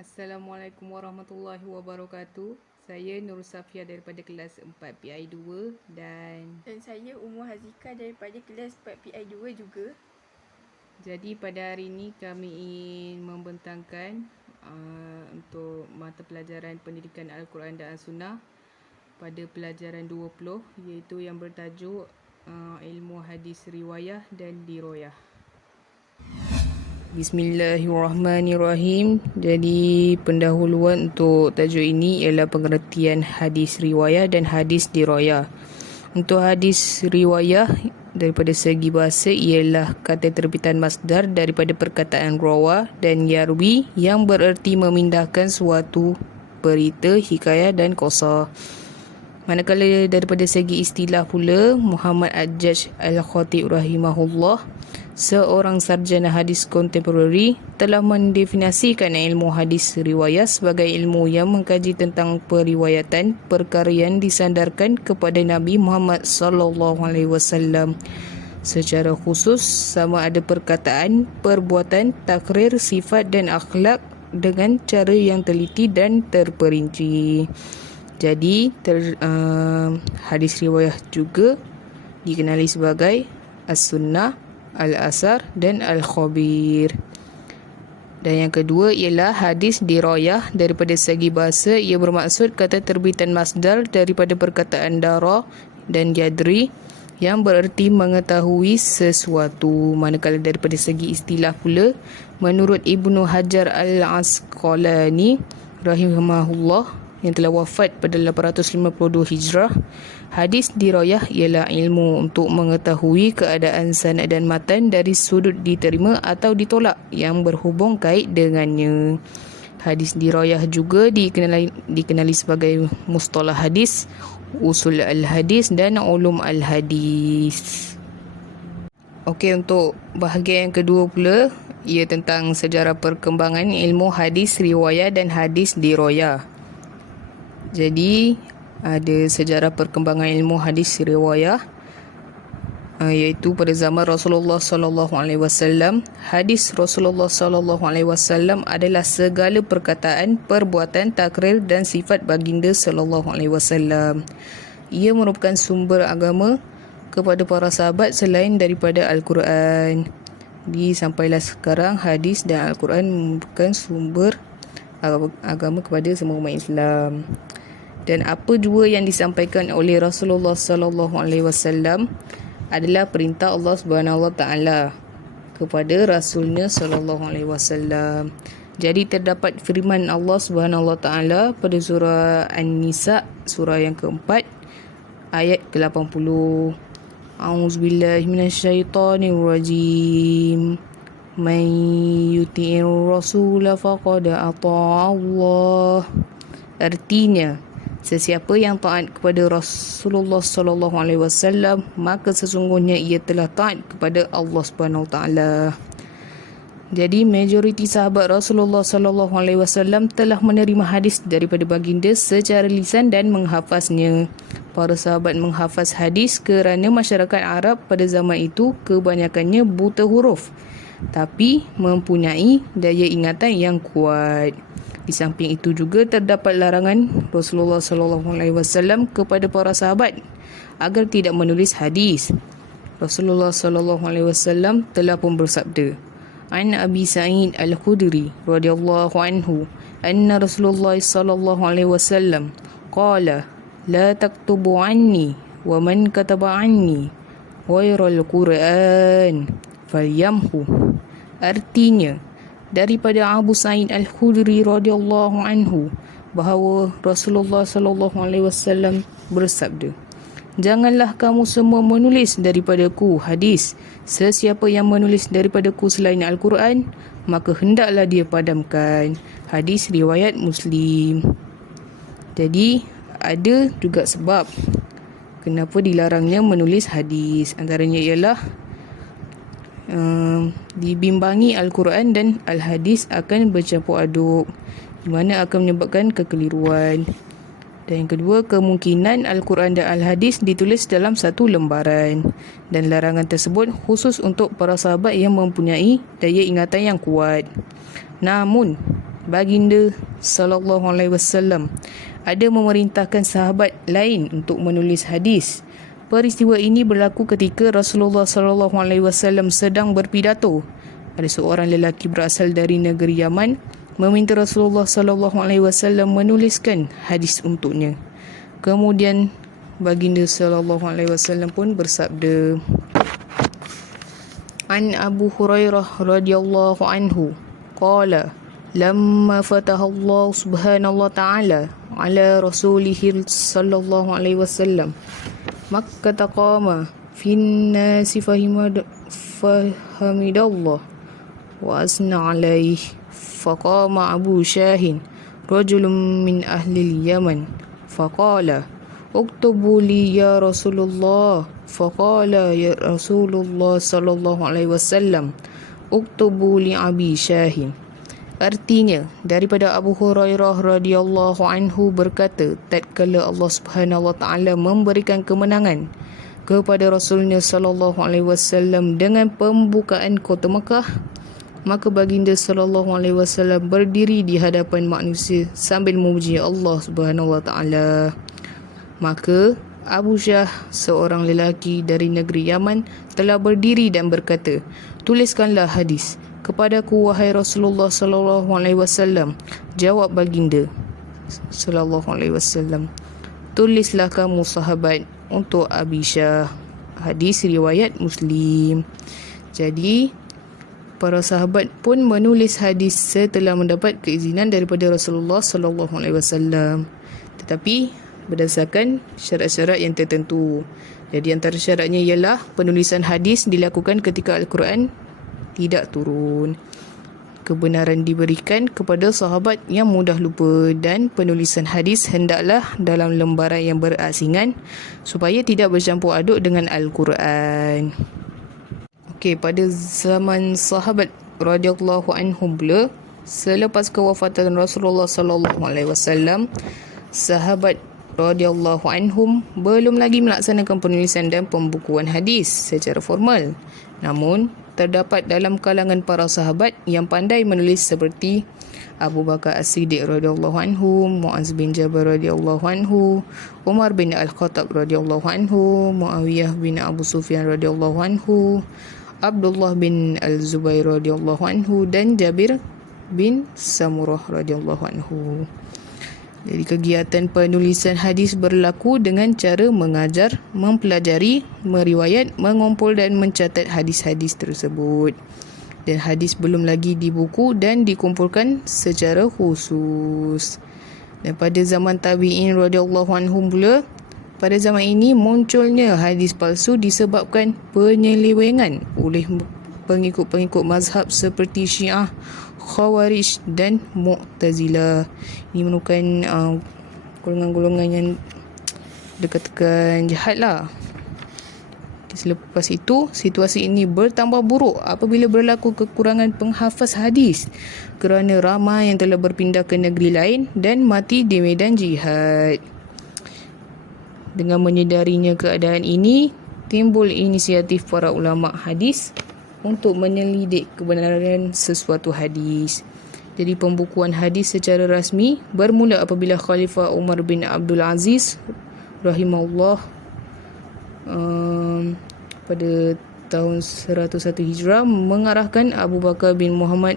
Assalamualaikum warahmatullahi wabarakatuh. Saya Nur Safia daripada kelas 4 PI2 dan saya Ummu Hazika daripada kelas 4 PI2 juga. jadi pada hari ini kami ingin membentangkan untuk mata pelajaran pendidikan Al-Quran dan As-Sunnah pada pelajaran 20 iaitu yang bertajuk ilmu hadis riwayah dan diroyah. Bismillahirrahmanirrahim. Jadi pendahuluan untuk tajuk ini ialah pengertian hadis riwayah dan hadis diroyah. Untuk hadis riwayah daripada segi bahasa ialah kata terbitan masdar daripada perkataan rawa dan yarwi yang bererti memindahkan suatu berita, hikayah dan qasah. Manakala daripada segi istilah pula, Muhammad Ajjaj Al-Khatib rahimahullah, seorang sarjana hadis kontemporari, telah mendefinisikan ilmu hadis riwayat sebagai ilmu yang mengkaji tentang periwayatan perkara yang disandarkan kepada Nabi Muhammad sallallahu alaihi wasallam. Secara khusus, sama ada perkataan, perbuatan, takrir, sifat dan akhlak dengan cara yang teliti dan terperinci. Jadi hadis riwayah juga dikenali sebagai As-Sunnah, Al-Asar dan Al-Khabir. Dan yang kedua ialah hadis diroyah. Daripada segi bahasa, ia bermaksud kata terbitan masdar daripada perkataan dara dan yadri yang bererti mengetahui sesuatu. Manakala daripada segi istilah pula, menurut Ibnu Hajar Al-Asqalani rahimahullah yang telah wafat pada 852 Hijrah, hadis diroyah ialah ilmu untuk mengetahui keadaan sanad dan matan dari sudut diterima atau ditolak yang berhubung kait dengannya. Hadis diroyah juga dikenali sebagai mustalah hadis, usul al-hadis dan ulum al-hadis. Okey, untuk bahagian yang kedua pula, ia tentang sejarah perkembangan ilmu hadis riwayah dan hadis diroyah. Jadi ada sejarah perkembangan ilmu hadis riwayah iaitu pada zaman Rasulullah sallallahu alaihi wasallam. Hadis Rasulullah sallallahu alaihi wasallam adalah segala perkataan, perbuatan, takrir dan sifat baginda sallallahu alaihi wasallam. Ia merupakan sumber agama kepada para sahabat selain daripada Al-Quran. Sampailah sekarang hadis dan Al-Quran merupakan sumber agama kepada semua umat Islam. Dan apa jua yang disampaikan oleh Rasulullah sallallahu alaihi wasallam adalah perintah Allah Subhanahu wa taala kepada rasulnya sallallahu alaihi wasallam. Jadi terdapat firman Allah Subhanahu wa taala pada surah An-Nisa, surah yang keempat, ayat ke-80. A'udzubillahi minasyaitonirrajim. Man yuti'ir rasula faqad ata'a Allah. Artinya, sesiapa yang taat kepada Rasulullah sallallahu alaihi wasallam, maka sesungguhnya ia telah taat kepada Allah Subhanahu wa taala. Jadi majoriti sahabat Rasulullah sallallahu alaihi wasallam telah menerima hadis daripada baginda secara lisan dan menghafaznya. Para sahabat menghafaz hadis kerana masyarakat Arab pada zaman itu kebanyakannya buta huruf, tapi mempunyai daya ingatan yang kuat. Di samping itu juga terdapat larangan Rasulullah sallallahu alaihi wasallam kepada para sahabat agar tidak menulis hadis. Rasulullah sallallahu alaihi wasallam telah pun bersabda, An Abi Sa'id Al-Khudri radhiyallahu anhu, anna Rasulullah sallallahu alaihi wasallam qala, la taktubu anni wa man kataba anni ghairal Qur'an falyamhu. Artinya, daripada Abu Sa'id Al-Khudri radhiyallahu anhu bahawa Rasulullah sallallahu alaihi wasallam bersabda, janganlah kamu semua menulis daripadaku hadis. Sesiapa yang menulis daripadaku selain Al-Quran, maka hendaklah dia padamkan. Hadis riwayat Muslim. Jadi ada juga sebab kenapa dilarangnya menulis hadis. Antaranya ialah dibimbangi Al-Quran dan Al-Hadis akan bercampur aduk, di mana akan menyebabkan kekeliruan. Dan yang kedua, kemungkinan Al-Quran dan Al-Hadis ditulis dalam satu lembaran. Dan larangan tersebut khusus untuk para sahabat yang mempunyai daya ingatan yang kuat. Namun, baginda sallallahu alaihi wasallam ada memerintahkan sahabat lain untuk menulis hadis. Peristiwa ini berlaku ketika Rasulullah sallallahu alaihi wasallam sedang berpidato. Ada seorang lelaki berasal dari negeri Yaman meminta Rasulullah sallallahu alaihi wasallam menuliskan hadis untuknya. Kemudian baginda sallallahu alaihi wasallam pun bersabda, An Abu Hurairah radhiyallahu anhu qala lamma fataha Allah subhanahu wa ta'ala ala rasulihi sallallahu alaihi wasallam Makkah qama fin nasi fahamidallah wa asna alaihi faqama Abu Shahin rajulun min ahli Yaman faqala uktubu li ya Rasulullah faqala ya Rasulullah sallallahu alaihi wasallam uktubu li Abi Shahin. Artinya, daripada Abu Hurairah radhiyallahu anhu berkata, tatkala Allah Subhanahu wa taala memberikan kemenangan kepada Rasulnya sallallahu alaihi wasallam dengan pembukaan kota Mekah, maka baginda sallallahu alaihi wasallam berdiri di hadapan manusia sambil memuji Allah Subhanahu wa taala. Maka Abu Syah, seorang lelaki dari negeri Yaman, telah berdiri dan berkata, tuliskanlah hadis kepadaku wahai Rasulullah sallallahu alaihi wasallam. Jawab baginda sallallahu alaihi wasallam, tulislah kamu sahabat untuk Abi Syah. Hadis riwayat Muslim. Jadi para sahabat pun menulis hadis setelah mendapat keizinan daripada Rasulullah sallallahu alaihi wasallam, tetapi berdasarkan syarat-syarat yang tertentu. Jadi antara syaratnya ialah penulisan hadis dilakukan ketika Al-Quran tidak turun. Kebenaran diberikan kepada sahabat yang mudah lupa, dan penulisan hadis hendaklah dalam lembaran yang berasingan supaya tidak bercampur aduk dengan Al-Quran. Okey, pada zaman sahabat radhiyallahu anhum pula, selepas kewafatan Rasulullah sallallahu alaihi wasallam, sahabat radhiyallahu anhum belum lagi melaksanakan penulisan dan pembukuan hadis secara formal. Namun, terdapat dalam kalangan para sahabat yang pandai menulis seperti Abu Bakar As-Siddiq radhiyallahu anhu, Muaz bin Jabal radhiyallahu anhu, Umar bin Al-Khattab radhiyallahu anhu, Muawiyah bin Abu Sufyan radhiyallahu anhu, Abdullah bin Al-Zubair radhiyallahu anhu, dan Jabir bin Samurah radhiyallahu anhu. Jadi kegiatan penulisan hadis berlaku dengan cara mengajar, mempelajari, meriwayat, mengumpul dan mencatat hadis-hadis tersebut. Dan hadis belum lagi dibuku dan dikumpulkan secara khusus. Dan pada zaman tabi'in radhiyallahu anhum pula, pada zaman ini munculnya hadis palsu disebabkan penyelewengan oleh pengikut-pengikut mazhab seperti Syiah, Khawarij dan Mu'tazilah. Ini merupakan golongan-golongan yang dekatkan jahat lah. Selepas itu, situasi ini bertambah buruk apabila berlaku kekurangan penghafaz hadis kerana ramai yang telah berpindah ke negeri lain dan mati di medan jihad. Dengan menyedarinya keadaan ini, timbul inisiatif para ulama hadis untuk menyelidik kebenaran sesuatu hadis. Jadi pembukuan hadis secara rasmi bermula apabila Khalifah Umar bin Abdul Aziz rahimahullah pada tahun 101 Hijrah mengarahkan Abu Bakar bin Muhammad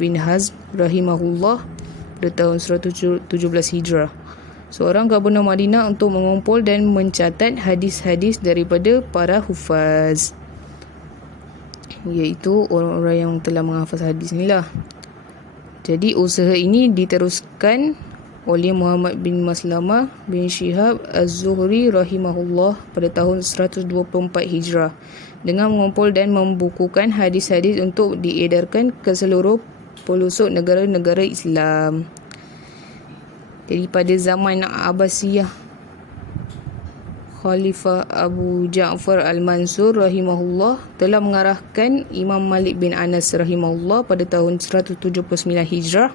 bin Hazm rahimahullah pada tahun 117 Hijrah, seorang gubernur Madinah, untuk mengumpul dan mencatat hadis-hadis daripada para hufaz, iaitu orang-orang yang telah menghafaz hadis ni lah. Jadi usaha ini diteruskan oleh Muhammad bin Maslamah bin Syihab Az-Zuhri rahimahullah pada tahun 124 Hijrah dengan mengumpul dan membukukan hadis-hadis untuk diedarkan ke seluruh pelosok negara-negara Islam. Jadi pada zaman Abbasiyah, Khalifah Abu Ja'far Al-Mansur rahimahullah telah mengarahkan Imam Malik bin Anas rahimahullah pada tahun 179 Hijrah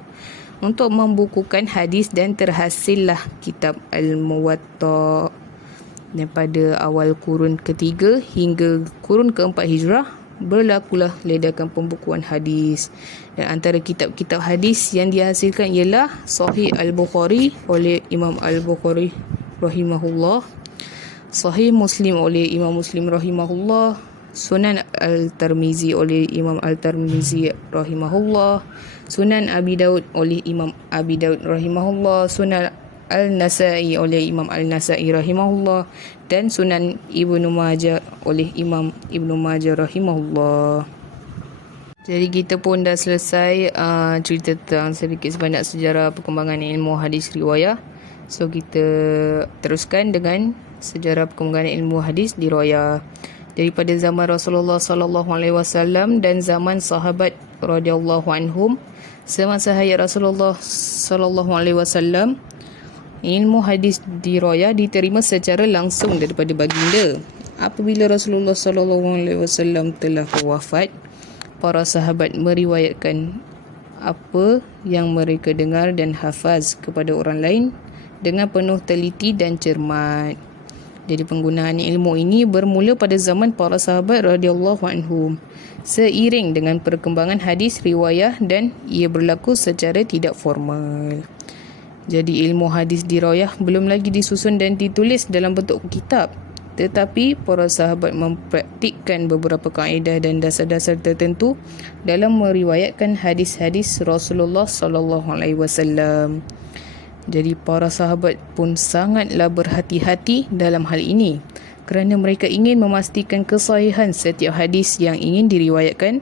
untuk membukukan hadis, dan terhasillah kitab Al-Muwatta. Dan pada awal kurun ketiga hingga kurun keempat Hijrah, berlakulah ledakan pembukuan hadis. Dan antara kitab-kitab hadis yang dihasilkan ialah Sahih Al-Bukhari oleh Imam Al-Bukhari rahimahullah, Sahih Muslim oleh Imam Muslim rahimahullah, Sunan Al-Tirmizi oleh Imam Al-Tirmizi rahimahullah, Sunan Abi Daud oleh Imam Abi Daud rahimahullah, Sunan Al-Nasa'i oleh Imam Al-Nasa'i rahimahullah, dan Sunan Ibnu Majah oleh Imam Ibnu Majah rahimahullah. Jadi kita pun dah selesai cerita tentang sedikit sebanyak sejarah perkembangan ilmu hadis riwayah. So kita teruskan dengan sejarah perkembangan ilmu hadis riwayah. Daripada zaman Rasulullah sallallahu alaihi wasallam dan zaman sahabat radhiyallahu anhum, semasa hayat Rasulullah sallallahu alaihi wasallam, ilmu hadis riwayah diterima secara langsung daripada baginda. Apabila Rasulullah sallallahu alaihi wasallam telah wafat, para sahabat meriwayatkan apa yang mereka dengar dan hafaz kepada orang lain dengan penuh teliti dan cermat. Jadi penggunaan ilmu ini bermula pada zaman para sahabat radhiyallahu anhum, seiring dengan perkembangan hadis riwayah, dan ia berlaku secara tidak formal. Jadi ilmu hadis riwayah belum lagi disusun dan ditulis dalam bentuk kitab, tetapi para sahabat mempraktikkan beberapa kaedah dan dasar-dasar tertentu dalam meriwayatkan hadis-hadis Rasulullah sallallahu alaihi wasallam. Jadi para sahabat pun sangatlah berhati-hati dalam hal ini kerana mereka ingin memastikan kesahihan setiap hadis yang ingin diriwayatkan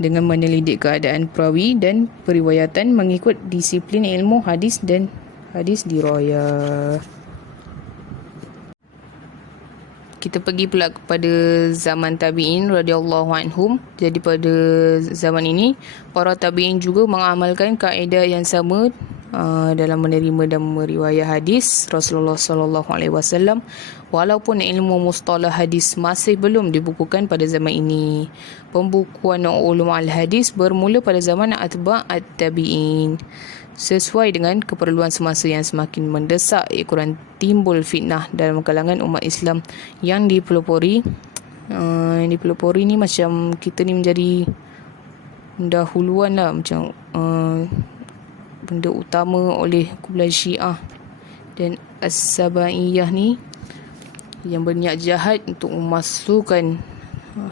dengan menelidik keadaan perawi dan periwayatan mengikut disiplin ilmu hadis dan hadis riwayah. Kita pergi pula kepada zaman tabi'in radhiyallahu anhum. Jadi pada zaman ini para tabi'in juga mengamalkan kaedah yang sama dalam menerima dan meriwayat hadis Rasulullah sallallahu alaihi wasallam, walaupun ilmu mustalah hadis masih belum dibukukan pada zaman ini. Pembukuan ulum al-hadis bermula pada zaman atba' at-tabi'in sesuai dengan keperluan semasa yang semakin mendesak ukuran timbul fitnah dalam kalangan umat Islam yang dipelopori ni macam kita ni menjadi pendahuluan lah, macam benda utama oleh kumpulan Syiah dan As-Sabaiyah ni yang berniat jahat untuk memasukkan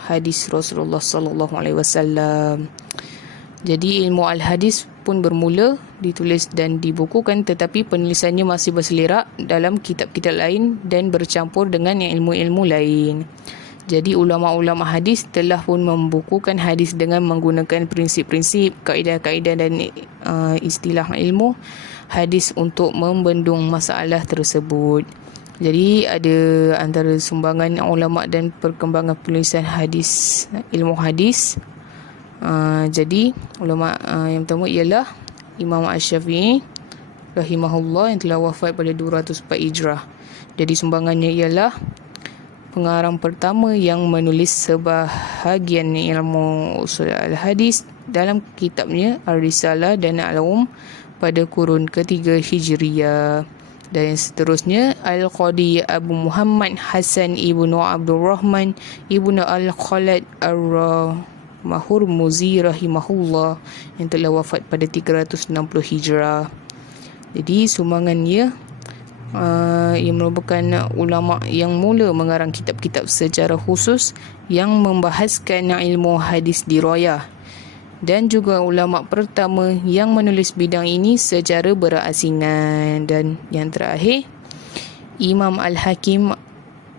hadis Rasulullah sallallahu alaihi wasallam. Jadi ilmu al-hadis pun bermula ditulis dan dibukukan, tetapi penulisannya masih berselerak dalam kitab-kitab lain dan bercampur dengan ilmu-ilmu lain. Jadi ulama-ulama hadis telah pun membukukan hadis dengan menggunakan prinsip-prinsip, kaedah-kaedah dan istilah ilmu hadis untuk membendung masalah tersebut. Jadi ada antara sumbangan ulama dan perkembangan penulisan hadis, ilmu hadis. Jadi ulama yang pertama ialah Imam Asy-Syafi'i rahimahullah yang telah wafat pada 204 Hijrah. Jadi sumbangannya ialah pengarang pertama yang menulis sebahagian ilmu usul al-hadis dalam kitabnya Ar-Risalah dan Al-Um pada kurun ketiga Hijriyah. Dan seterusnya Al-Qadi Abu Muhammad Hasan ibnu Abdul Rahman ibnu Al-Khalad Ar-Mahurmuzi rahimahullah yang telah wafat pada 360 Hijrah. Jadi sumbangannya ia merupakan ulama yang mula mengarang kitab-kitab secara khusus yang membahaskan ilmu hadis riwayah, dan juga ulama pertama yang menulis bidang ini secara berasingan. Dan yang terakhir Imam Al-Hakim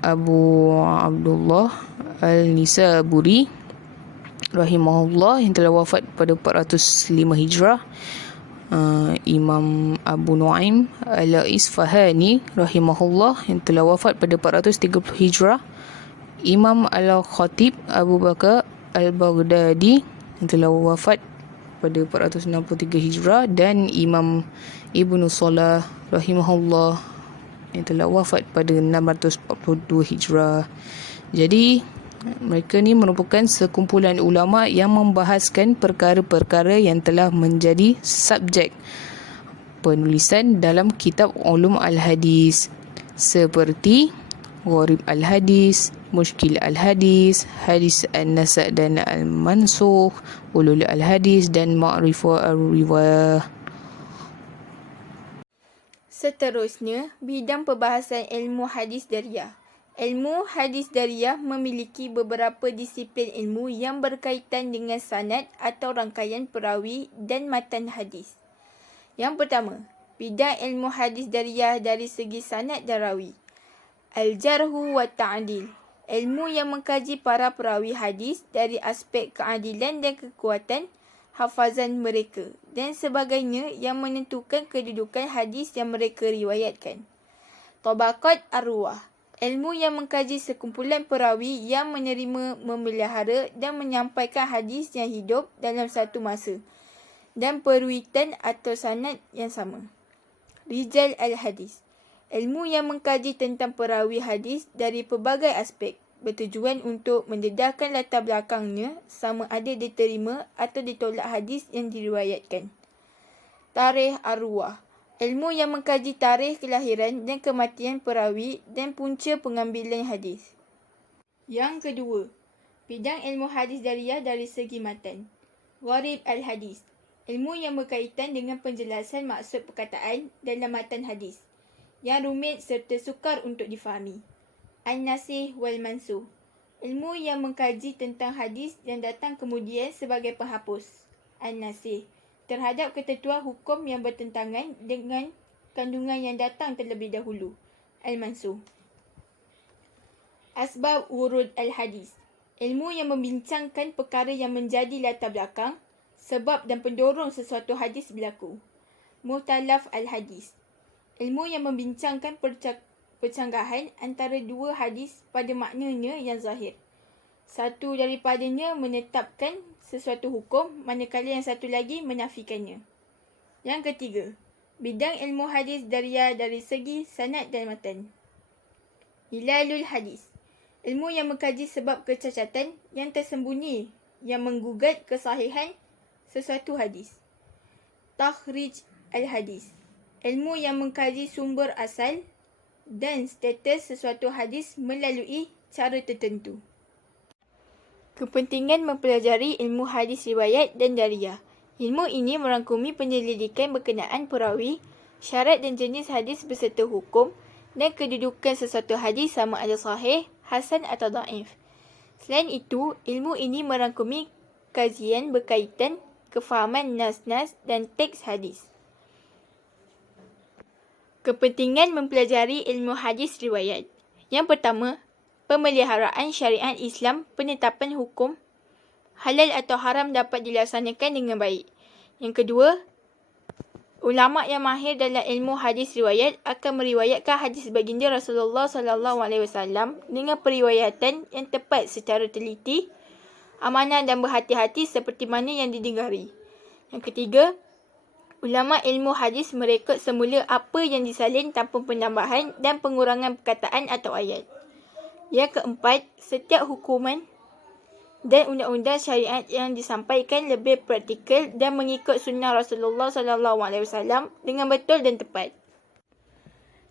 Abu Abdullah Al-Nisaburi rahimahullah yang telah wafat pada 405 Hijrah. Imam Abu Nuaim Al-Isfahani rahimahullah yang telah wafat pada 430 Hijrah. Imam Al-Khatib Abu Bakar Al-Baghdadi yang telah wafat pada 463 Hijrah, dan Imam Ibnu Salah rahimahullah yang telah wafat pada 642 Hijrah. Jadi mereka ni merupakan sekumpulan ulama yang membahaskan perkara-perkara yang telah menjadi subjek penulisan dalam kitab ulum al-hadis, seperti gharib al-hadis, mushkil al-hadis, hadis an-nasa' dan al-mansukh, ulul al-hadis dan ma'rifah al-riwayah. Seterusnya, bidang perbahasan ilmu hadis dariyah. Ilmu hadis dariyah memiliki beberapa disiplin ilmu yang berkaitan dengan sanad atau rangkaian perawi dan matan hadis. Yang pertama, bidang ilmu hadis dariyah dari segi sanad dan rawi. Al-jarhu wa ta'dil, ilmu yang mengkaji para perawi hadis dari aspek keadilan dan kekuatan hafazan mereka dan sebagainya yang menentukan kedudukan hadis yang mereka riwayatkan. Tabaqat arwah, ilmu yang mengkaji sekumpulan perawi yang menerima, memelihara dan menyampaikan hadis yang hidup dalam satu masa dan peruitan atau sanad yang sama. Rijal al-hadis, ilmu yang mengkaji tentang perawi hadis dari pelbagai aspek, bertujuan untuk mendedahkan latar belakangnya sama ada diterima atau ditolak hadis yang diriwayatkan. Tarikh arwah, ilmu yang mengkaji tarikh kelahiran dan kematian perawi dan punca pengambilan hadis. Yang kedua, bidang ilmu hadis dariyah dari segi matan. Gharib al-hadis, ilmu yang berkaitan dengan penjelasan maksud perkataan dalam matan hadis yang rumit serta sukar untuk difahami. An-nasih wal mansuh, ilmu yang mengkaji tentang hadis yang datang kemudian sebagai penghapus. An-nasih, terhadap ketentuan hukum yang bertentangan dengan kandungan yang datang terlebih dahulu. Al-mansuh. Asbab wurud al-hadis, ilmu yang membincangkan perkara yang menjadi latar belakang, sebab dan pendorong sesuatu hadis berlaku. Muhtalaf al-hadis, ilmu yang membincangkan percanggahan antara dua hadis pada maknanya yang zahir. Satu daripadanya menetapkan sesuatu hukum, manakala yang satu lagi menafikannya. Yang ketiga, bidang ilmu hadis dariyah dari segi sanad dan matan. Ilalul hadis, ilmu yang mengkaji sebab kecacatan yang tersembunyi yang menggugat kesahihan sesuatu hadis. Takhrij al-hadis, ilmu yang mengkaji sumber asal dan status sesuatu hadis melalui cara tertentu. Kepentingan mempelajari ilmu hadis riwayat dan dariyah. Ilmu ini merangkumi penyelidikan berkenaan perawi, syarat dan jenis hadis beserta hukum dan kedudukan sesuatu hadis sama ada sahih, hasan atau dhaif. Selain itu, ilmu ini merangkumi kajian berkaitan kefahaman nas-nas dan teks hadis. Kepentingan mempelajari ilmu hadis riwayat. Yang pertama, pemeliharaan syariat Islam, penetapan hukum halal atau haram dapat dilaksanakan dengan baik. Yang kedua, ulama yang mahir dalam ilmu hadis riwayat akan meriwayatkan hadis baginda Rasulullah SAW dengan periwayatan yang tepat secara teliti, amanah dan berhati-hati seperti mana yang didengari. Yang ketiga, ulama ilmu hadis merekod semula apa yang disalin tanpa penambahan dan pengurangan perkataan atau ayat. Yang keempat, setiap hukuman dan undang-undang syariat yang disampaikan lebih praktikal dan mengikut sunnah Rasulullah SAW dengan betul dan tepat.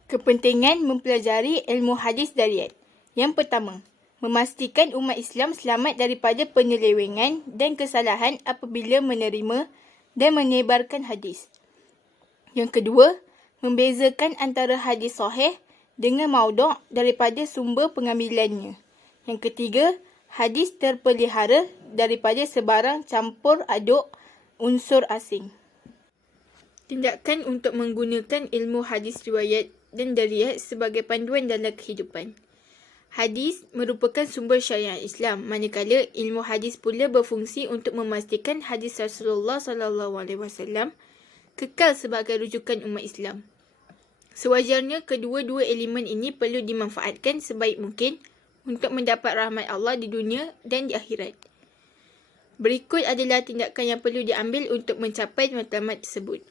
Kepentingan mempelajari ilmu hadis dariyat. Yang pertama, memastikan umat Islam selamat daripada penyelewengan dan kesalahan apabila menerima dan menyebarkan hadis. Yang kedua, membezakan antara hadis sahih dengan maudhu' daripada sumber pengambilannya. Yang ketiga, hadis terpelihara daripada sebarang campur aduk unsur asing. Tindakan untuk menggunakan ilmu hadis riwayat dan dariyat sebagai panduan dalam kehidupan. Hadis merupakan sumber syariat Islam, manakala ilmu hadis pula berfungsi untuk memastikan hadis Rasulullah SAW kekal sebagai rujukan umat Islam. Sewajarnya kedua-dua elemen ini perlu dimanfaatkan sebaik mungkin untuk mendapat rahmat Allah di dunia dan di akhirat. Berikut adalah tindakan yang perlu diambil untuk mencapai matlamat tersebut.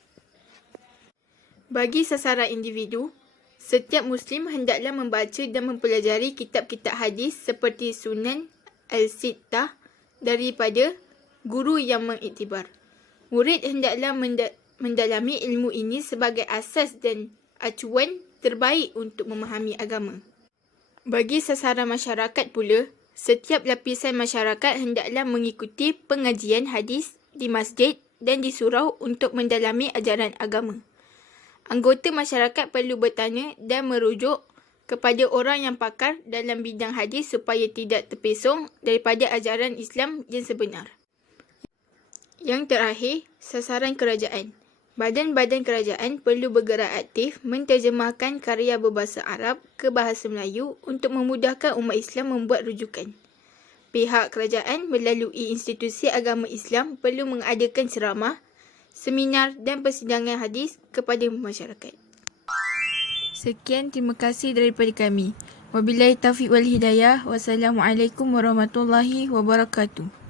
Bagi sasaran individu, setiap Muslim hendaklah membaca dan mempelajari kitab-kitab hadis seperti Sunan Al-Sittah daripada guru yang mengiktibar. Murid hendaklah mendalami ilmu ini sebagai asas dan acuan terbaik untuk memahami agama. Bagi sasaran masyarakat pula, setiap lapisan masyarakat hendaklah mengikuti pengajian hadis di masjid dan di surau untuk mendalami ajaran agama. Anggota masyarakat perlu bertanya dan merujuk kepada orang yang pakar dalam bidang hadis supaya tidak terpesong daripada ajaran Islam yang sebenar. Yang terakhir, sasaran kerajaan. Badan-badan kerajaan perlu bergerak aktif menterjemahkan karya berbahasa Arab ke bahasa Melayu untuk memudahkan umat Islam membuat rujukan. Pihak kerajaan melalui institusi agama Islam perlu mengadakan ceramah, seminar dan persidangan hadis kepada masyarakat. Sekian, terima kasih daripada kami. Wabillahi taufiq wal hidayah. Wassalamualaikum warahmatullahi wabarakatuh.